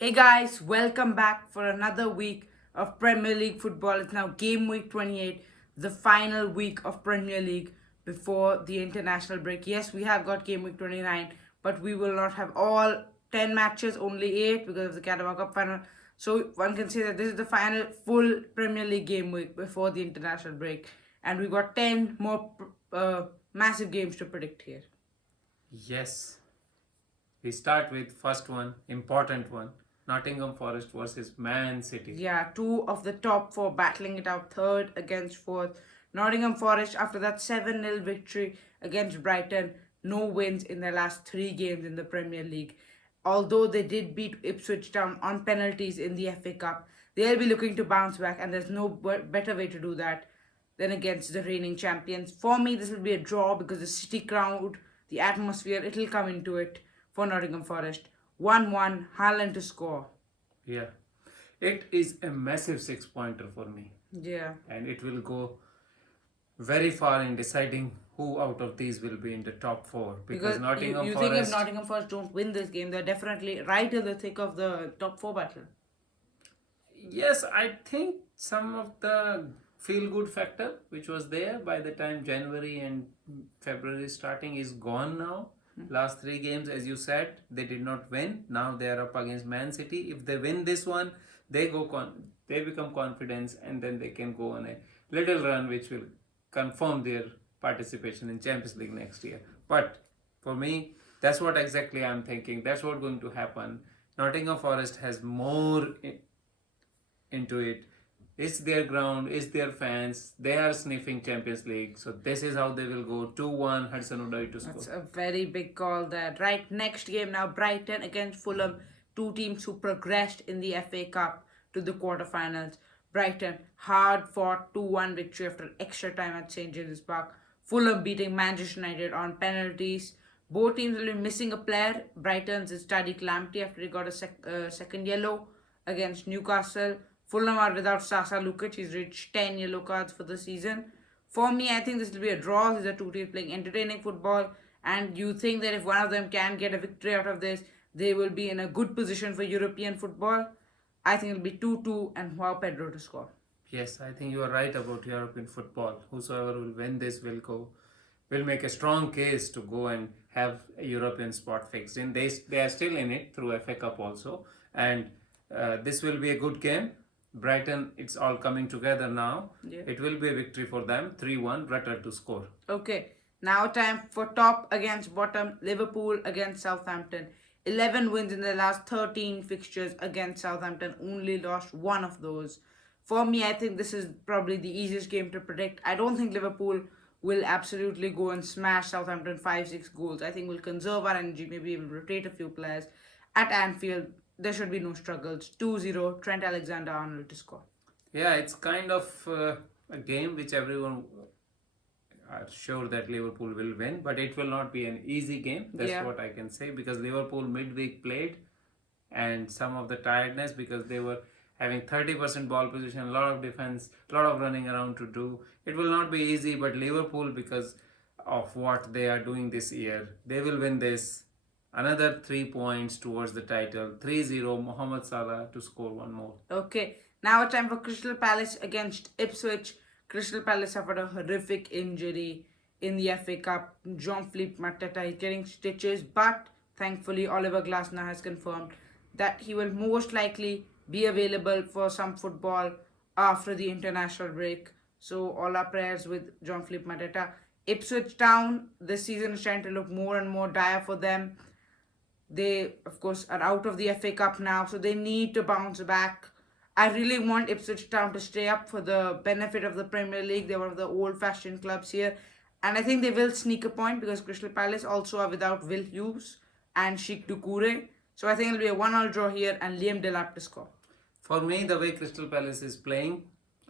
Hey guys, welcome back for another week of Premier League football. It's now game week 28, the final week of Premier League before the international break. Yes, we have got game week 29, but we will not have all 10 matches, only 8 because of the Carabao Cup final. So one can say that this is the final full Premier League game week before the international break, and we got 10 more massive games to predict here. Yes, we start with first one, important one, Nottingham Forest versus Man City. Yeah, two of the top four battling it out, third against fourth. Nottingham Forest, after that 7-0 victory against Brighton, no wins in their last three games in the Premier League. Although they did beat Ipswich Town on penalties in the FA Cup, they'll be looking to bounce back, and there's no better way to do that than against the reigning champions. For me, this will be a draw because the City crowd, the atmosphere, it'll come into it for Nottingham Forest. 1-1, Haaland to score. Yeah, it is a massive 6-pointer for me, Yeah. and it will go very far in deciding who out of these will be in the top four. Because Nottingham you think if Forest, Nottingham Forest don't win this game, they're definitely right in the thick of the top four battle. yes, I think some of the feel good factor which was there by the time January and February starting is gone now. Last three games, as you said, they did not win. Now they are up against Man City. If they win this one, they become confidence, and then they can go on a little run which will confirm their participation in Champions League next year. But for me, that's what exactly I'm thinking. That's what's going to happen. Nottingham Forest has more into it. It's their ground, it's their fans. They are sniffing Champions League. So this is how they will go. 2-1 Hudson Odoi to score. That's a very big call there. Right, next game now, Brighton against Fulham, two teams who progressed in the FA Cup to the quarterfinals. Brighton, hard fought 2-1 victory after extra time at St James's Park. Fulham beating Manchester United on penalties. Both teams will be missing a player. Brighton's is Tadiq Lamptey after he got a second yellow against Newcastle. Fulham are without Sasa Lukic. He's reached 10 yellow cards for the season. For me, I think this will be a draw. These are two teams playing entertaining football. And you think that if one of them can get a victory out of this, they will be in a good position for European football. I think it'll be 2-2 and Joao Pedro to score. Yes, I think you are right about European football. Whosoever will win this will make a strong case to go and have a European spot fixed in. They are still in it through FA Cup also, and this will be a good game. Brighton, it's all coming together now. Yeah. It will be a victory for them. 3-1, Rutter to score. Okay, now time for top against bottom. Liverpool against Southampton. 11 wins in the last 13 fixtures against Southampton. Only lost one of those. For me, I think this is probably the easiest game to predict. I don't think Liverpool will absolutely go and smash Southampton 5-6 goals. I think we'll conserve our energy, maybe even rotate a few players. At Anfield, there should be no struggles. 2-0, Trent Alexander-Arnold to score. Yeah, it's kind of a game which everyone are sure that Liverpool will win, but it will not be an easy game. That's what I can say, because Liverpool midweek played, and some of the tiredness because they were having 30% ball position, a lot of defense, a lot of running around to do. It will not be easy, but Liverpool, because of what they are doing this year, they will win this. Another 3 points towards the title. 3-0, Mohamed Salah to score one more. Okay, now a time for Crystal Palace against Ipswich. Crystal Palace suffered a horrific injury in the FA Cup. Jean-Philippe Mateta is getting stitches, but thankfully Oliver Glasner has confirmed that he will most likely be available for some football after the international break. So all our prayers with Jean-Philippe Mateta. Ipswich Town, this season is trying to look more and more dire for them. They, of course, are out of the FA Cup now, so they need to bounce back. I really want Ipswich Town to stay up for the benefit of the Premier League. They're one of the old-fashioned clubs here. And I think they will sneak a point because Crystal Palace also are without Will Hughes and Sheikh Doucouré. So I think it'll be a 1-1 draw here and Liam Delap to score. For me, the way Crystal Palace is playing,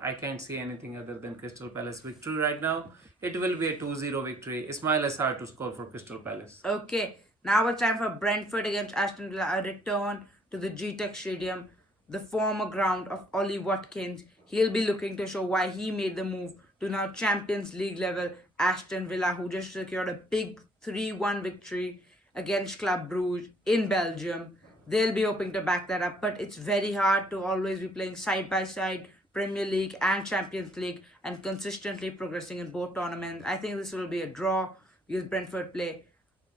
I can't see anything other than Crystal Palace victory right now. It will be a 2-0 victory. Ismail Assar to score for Crystal Palace. Okay, now it's time for Brentford against Aston Villa. A return to the GTEC Stadium, the former ground of Ollie Watkins. He'll be looking to show why he made the move to now Champions League level Aston Villa, who just secured a big 3-1 victory against Club Brugge in Belgium. they'll be hoping to back that up. But it's very hard to always be playing side by side Premier League and Champions League and consistently progressing in both tournaments. I think this will be a draw because Brentford play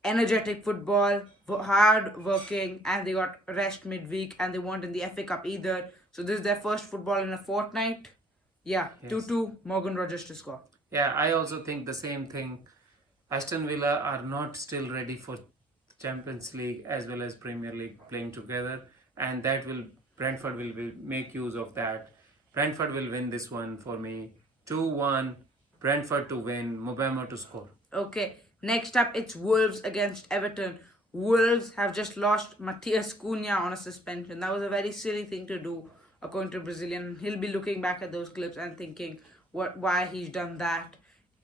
energetic football, hard working, and they got rest midweek and they weren't in the FA Cup either. So this is their first football in a fortnight. Yeah, 2-2, Morgan Rogers to score. Yeah, I also think the same thing. Aston Villa are not still ready for Champions League as well as Premier League playing together, and that will Brentford will make use of that. Brentford will win this one for me. 2-1, Brentford to win, Mobama to score. Okay, next up it's Wolves against Everton. Wolves have just lost Matias Cunha on a suspension. That was a very silly thing to do, according to Brazilian. He'll be looking back at those clips and thinking why he's done that.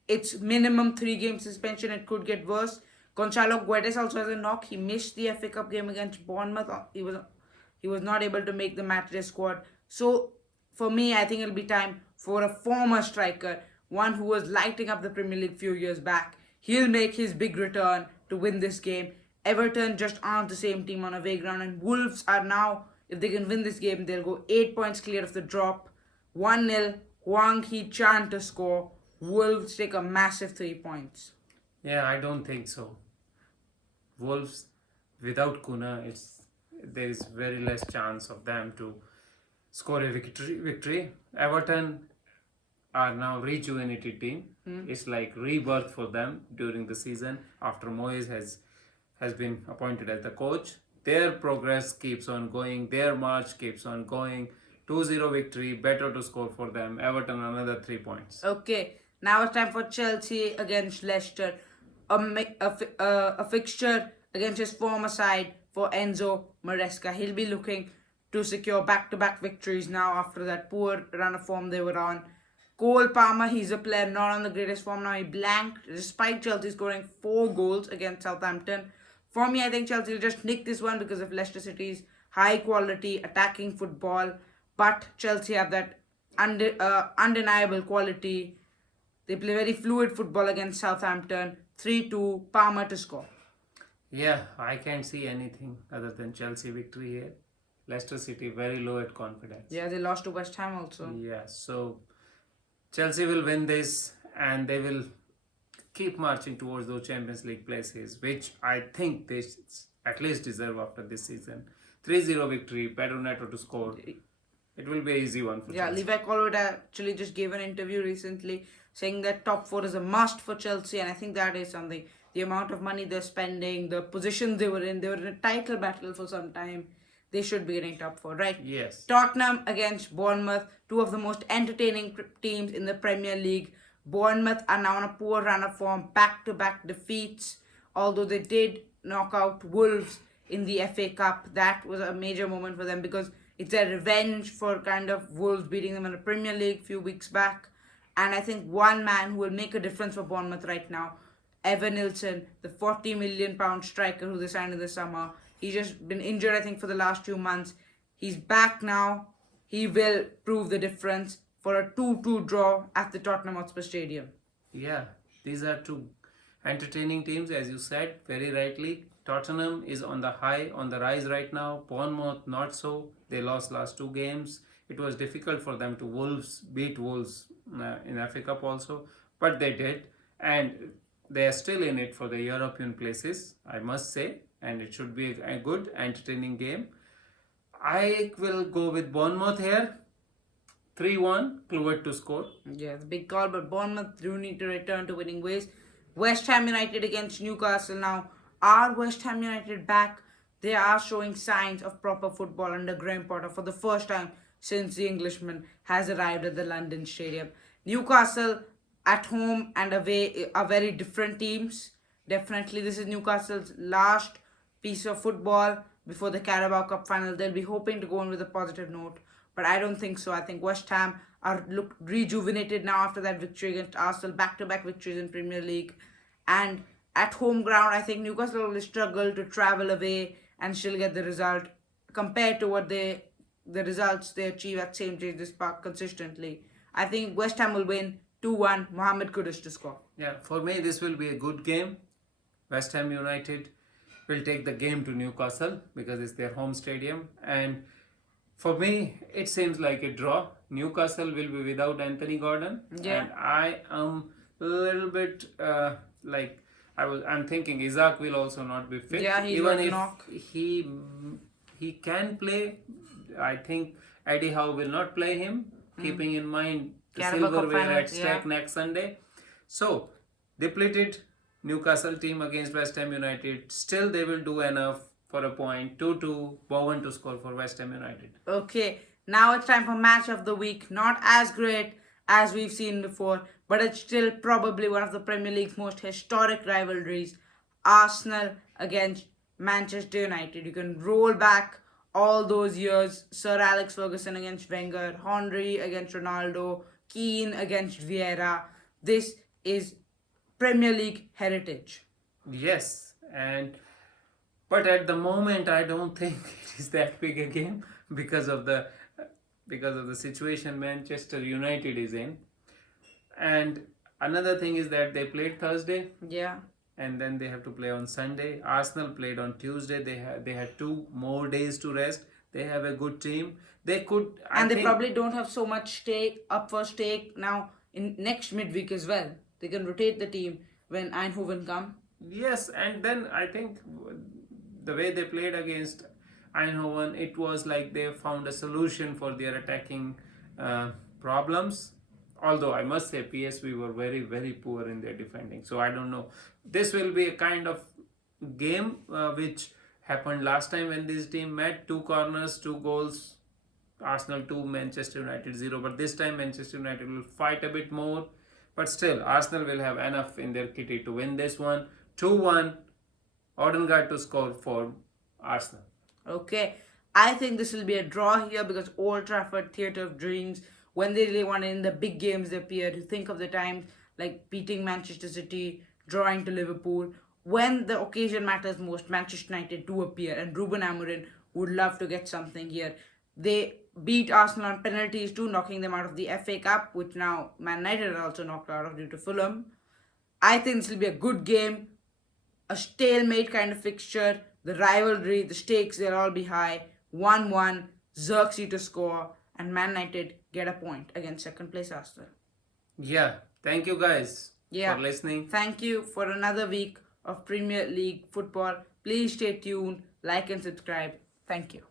It's minimum 3-game suspension. It could get worse. Gonçalo Guedes also has a knock. He missed the FA Cup game against Bournemouth. He was not able to make the matchday squad. So for me, I think it'll be time for a former striker, one who was lighting up the Premier League few years back. He'll make his big return to win this game. Everton just aren't the same team on away ground, and Wolves are now, if they can win this game, they'll go 8 points clear of the drop. 1-0, Hwang Hee-chan to score. Wolves take a massive 3 points. Yeah, I don't think so. Wolves, without Kuna, there is very less chance of them to score a victory. Everton are now rejuvenated team. It's like rebirth for them during the season after Moyes has been appointed as the coach. Their progress keeps on going. Their march keeps on going. 2-0 victory, better to score for them. Everton another 3 points. Okay, now it's time for Chelsea against Leicester. A fixture against his former side for Enzo Maresca. He'll be looking to secure back-to-back victories now after that poor run of form they were on. Cole Palmer, he's a player not on the greatest form now. He blanked despite Chelsea scoring 4 goals against Southampton. For me, I think Chelsea will just nick this one because of Leicester City's high-quality attacking football. But Chelsea have that undeniable quality. They play very fluid football against Southampton. 3-2, Palmer to score. Yeah, I can't see anything other than Chelsea victory here. Leicester City very low at confidence. Yeah, they lost to West Ham also. Yeah, so Chelsea will win this and they will keep marching towards those Champions League places, which I think they at least deserve after this season. 3-0 victory, Pedro Neto to score. It will be an easy one for Chelsea. Levi Colwood actually just gave an interview recently saying that top 4 is a must for Chelsea, and I think that is something. The amount of money they're spending, the position they were in a title battle for some time. They should be getting top 4, right? Yes. Tottenham against Bournemouth, 2 of the most entertaining teams in the Premier League. Bournemouth are now on a poor run of form, back-to-back defeats. Although they did knock out Wolves in the FA Cup, that was a major moment for them because it's a revenge for kind of Wolves beating them in the Premier League a few weeks back. And I think one man who will make a difference for Bournemouth right now, Evan Nilsson, the £40 million striker who they signed in the summer. He's just been injured, I think, for the last 2 months. He's back now. He will prove the difference for a 2-2 draw at the Tottenham Hotspur Stadium. Yeah, these are 2 entertaining teams, as you said, very rightly. Tottenham is on the rise right now. Bournemouth, not so. They lost last 2 games. It was difficult for them to beat Wolves in FA Cup also, but they did. And they are still in it for the European places, I must say. And it should be a good, entertaining game. I will go with Bournemouth here. 3-1, Kluivert to score. Yeah, it's a big call, but Bournemouth do need to return to winning ways. West Ham United against Newcastle now. Are West Ham United back? They are showing signs of proper football under Graham Potter for the first time since the Englishman has arrived at the London Stadium. Newcastle at home and away are very different teams. Definitely, this is Newcastle's last piece of football before the Carabao Cup final. They'll be hoping to go on with a positive note, but I don't think so. I think West Ham look rejuvenated now after that victory against Arsenal, back-to-back victories in Premier League. And at home ground, I think Newcastle will struggle to travel away and still get the result compared to what the results they achieve at St. James's Park consistently. I think West Ham will win 2-1, Mohamed Kudus to score. Yeah, for me this will be a good game. West Ham United will take the game to Newcastle because it's their home stadium. And for me, it seems like a draw. Newcastle will be without Anthony Gordon, Yeah. and I am a little bit like I'm thinking Isaac will also not be fit. Yeah, he's even got if knock. he can play. I think Eddie Howe will not play him, keeping in mind the Carabao Cup silverware final, at stake next Sunday. So depleted Newcastle team against West Ham United. Still, they will do enough for a point. 2-2. Bowen to score for West Ham United. Okay, now it's time for match of the week. Not as great as we've seen before, but it's still probably one of the Premier League's most historic rivalries. Arsenal against Manchester United. You can roll back all those years. Sir Alex Ferguson against Wenger, Henry against Ronaldo, Keane against Vieira. This is Premier League heritage. Yes, but at the moment, I don't think it is that big a game because of the situation Manchester United is in. And another thing is that they played Thursday. Yeah. And then they have to play on Sunday. Arsenal played on Tuesday. They had 2 more days to rest. They have a good team. They could, they probably don't have so much stake now in next midweek as well. They can rotate the team when Eindhoven come. Yes, and then I think the way they played against Eindhoven, it was like they found a solution for their attacking problems. Although I must say PSV were very, very poor in their defending. So I don't know. This will be a kind of game which happened last time when this team met. 2 corners, 2 goals. Arsenal 2, Manchester United 0. But this time Manchester United will fight a bit more. But still, Arsenal will have enough in their kitty to win this one. 2-1. Odegaard to score for Arsenal. Okay. I think this will be a draw here because Old Trafford, Theatre of Dreams, when they really want to in the big games they appear, to think of the times like beating Manchester City, drawing to Liverpool. When the occasion matters most, Manchester United do appear, and Ruben Amorim would love to get something here. They beat Arsenal on penalties too, knocking them out of the FA Cup, which now Man United are also knocked out of due to Fulham. I think this will be a good game, a stalemate kind of fixture. The rivalry, the stakes, they'll all be high. 1-1, Xerxes to score, and Man United get a point against second place Arsenal. Yeah, thank you guys for listening. Thank you for another week of Premier League football. Please stay tuned, like and subscribe. Thank you.